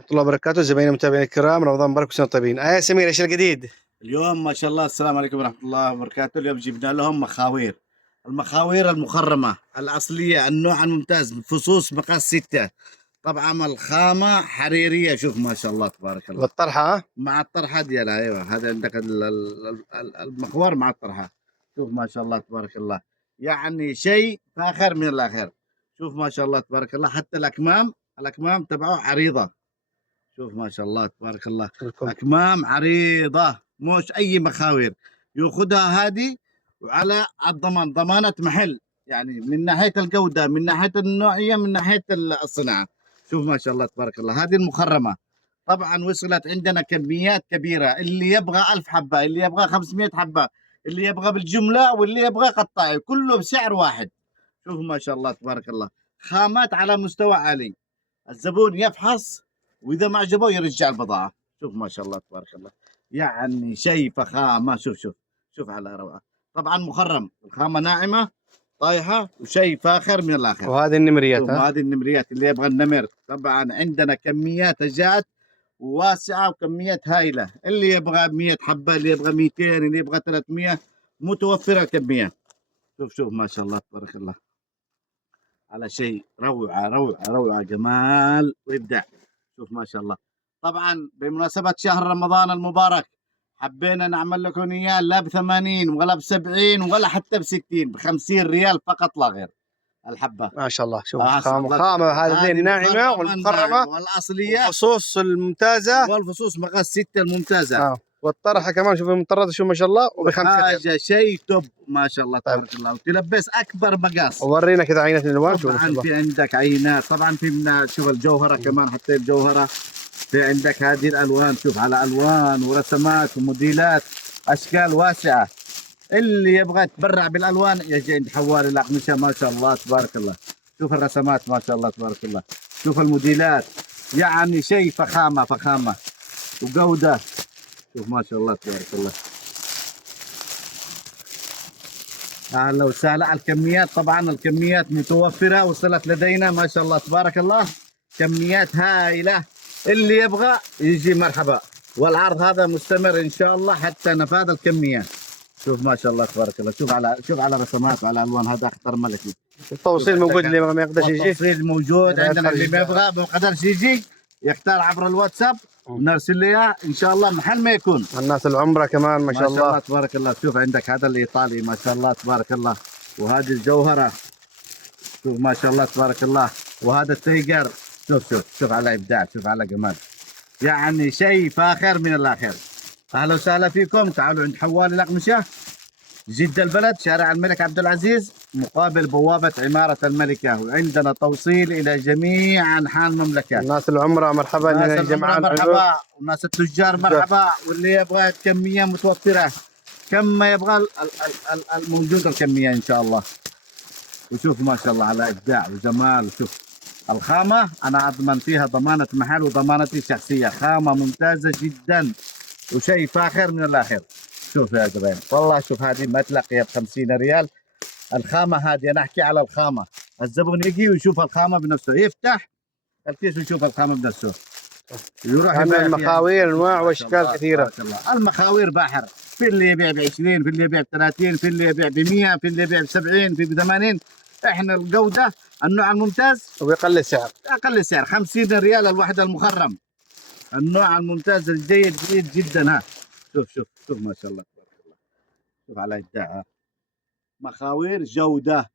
ورحمة الله وبركاته. زمايلي المتابعين الكرام، رمضان مبارك وسنة طيبين. يا سمير، ايش الجديد؟ اليوم ما شاء الله، السلام عليكم ورحمة الله وبركاته. اليوم جبنا لهم المخاوير المخرمة الأصلية، النوع الممتاز، فصوص مقاس 6. طبعا الخامة حريرية، شوف ما شاء الله تبارك الله. والطرحة ها؟ مع الطرحة ديالها، أيوة هذا عندك المخور مع الطرحة. شوف ما شاء الله تبارك الله، يعني شيء فاخر من الآخر. شوف ما شاء الله تبارك الله، حتى الأكمام تبعه عريضة. شوف ما شاء الله تبارك الله، أكمام عريضة، مش أي مخاوير يأخذها هذه. وعلى الضمان، ضمانة محل، يعني من ناحية الجودة، من ناحية النوعية، من ناحية الصناعة. شوف ما شاء الله تبارك الله، هذه المخرمة. طبعا وصلت عندنا كميات كبيرة، اللي يبغى 1000 حبة، اللي يبغى 500 حبة، اللي يبغى بالجملة، واللي يبغى قطاعي، كله بسعر واحد. شوف ما شاء الله تبارك الله، خامات على مستوى عالي. الزبون يفحص، واذا ما عجبه يرجع البضاعه. شوف ما شاء الله تبارك الله، يعني شيء فخامه. شوف على روعه. طبعا مخرم، الخامه ناعمه طايحه، وشيء فاخر من الاخر. وهذه النمريات ها؟ هذه النمريات اللي يبغى النمر. طبعا عندنا كميات جات واسعه وكميات هائله، اللي يبغى 100 حبه، اللي يبغى 200، اللي يبغى 300، متوفره الكميه. شوف ما شاء الله تبارك الله، على شيء روعة روعة روعة، جمال وإبداع. شوف ما شاء الله. طبعا بمناسبة شهر رمضان المبارك، حبينا نعمل لكم إياه لا ب80 ولا ب70 ولا حتى ب60، ب50 ريال فقط لا غير الحبة. ما شاء الله. شوف خامة خامة هذه الناعمة والمخرمة والأصلية، والفصوص الممتازة، والفصوص مقاس 6 الممتازة. والطرحة كمان شوف المطرزة، شوف ما شاء الله، وب5 ريال. حاجة شيء توب ما شاء الله تبارك الله، وتلبس أكبر مقاس. وورينا كذا عينة الألوان. شوف ما شاء طبعا الله، في عندك عينات، طبعا في من شوف الجوهرة كمان، حتى الجوهرة في عندك هذه الالوان. شوف على الوان ورسمات وموديلات، اشكال واسعه. اللي يبغى يتبرع بالالوان يجي عند حوالي الاقمشه. ما شاء الله تبارك الله، شوف الرسمات ما شاء الله تبارك الله، شوف الموديلات، يعني شيء فخامه وجوده. شوف ما شاء الله تبارك الله. اهلا وسهلا. الكميات طبعا الكميات متوفره، وصلت لدينا ما شاء الله تبارك الله، كميات هائله. اللي يبغى يجي مرحبا، والعرض هذا مستمر ان شاء الله حتى نفاذ الكميات. شوف ما شاء الله تبارك الله، شوف على رسمات وعلى الوان، هذا اخضر ملكي. التوصيل موجود، اللي ما يقدرش يجي التوصيل موجود عندنا، اللي ما يبغى ما قدرش يجي يختار عبر الواتساب، نرسل لي اياه ان شاء الله محل ما يكون. الناس العمرة كمان ما شاء الله. ما شاء الله تبارك الله. شوف عندك هذا الايطالي ما شاء الله تبارك الله، وهذه الجوهره. شوف ما شاء الله تبارك الله، وهذا التيجر. شوف على ابداع، شوف على جمال، يعني شيء فاخر من الاخر. اهلا وسهلا فيكم. تعالوا عند حوالي الاقمشه، جدة البلد، شارع الملك عبد العزيز، مقابل بوابة عمارة الملكة. وعندنا توصيل إلى جميع أنحاء المملكة. الناس العمرة مرحبا، الناس العمرة مرحبا، والناس التجار مرحبا، واللي يبغى كمية متوفرة، كم ما يبغى الموجود الكمية إن شاء الله. وشوف ما شاء الله على إبداع وجمال. شوف الخامة، أنا أضمن فيها ضمانة محل وضمانتي شخصية، خامة ممتازة جدا وشيء فاخر من الآخر. شوف يا جبين، والله شوف هذه ما تلاقيها ب50 ريال. الخامة هذه، أنا أحكي على الخامة، الزبون يجي ويشوف الخامة بنفسه، يفتح الكيس ويشوف الخامة بنفسه، يروح المخاوير أنواع وأشكال كثيرة. المخاوير بحر، في اللي يبيع ب20، في اللي يبيع ب30، في اللي يبيع ب100، في اللي يبيع ب70، في ب80. احنا الجودة، النوع الممتاز، وبأقل السعر، أقل سعر 50 ريال الواحد المخرم. النوع الممتاز الجيد جيد جدا. ها شوف ما شاء الله تبارك الله، شوف على إبداع. مخاوير جودة.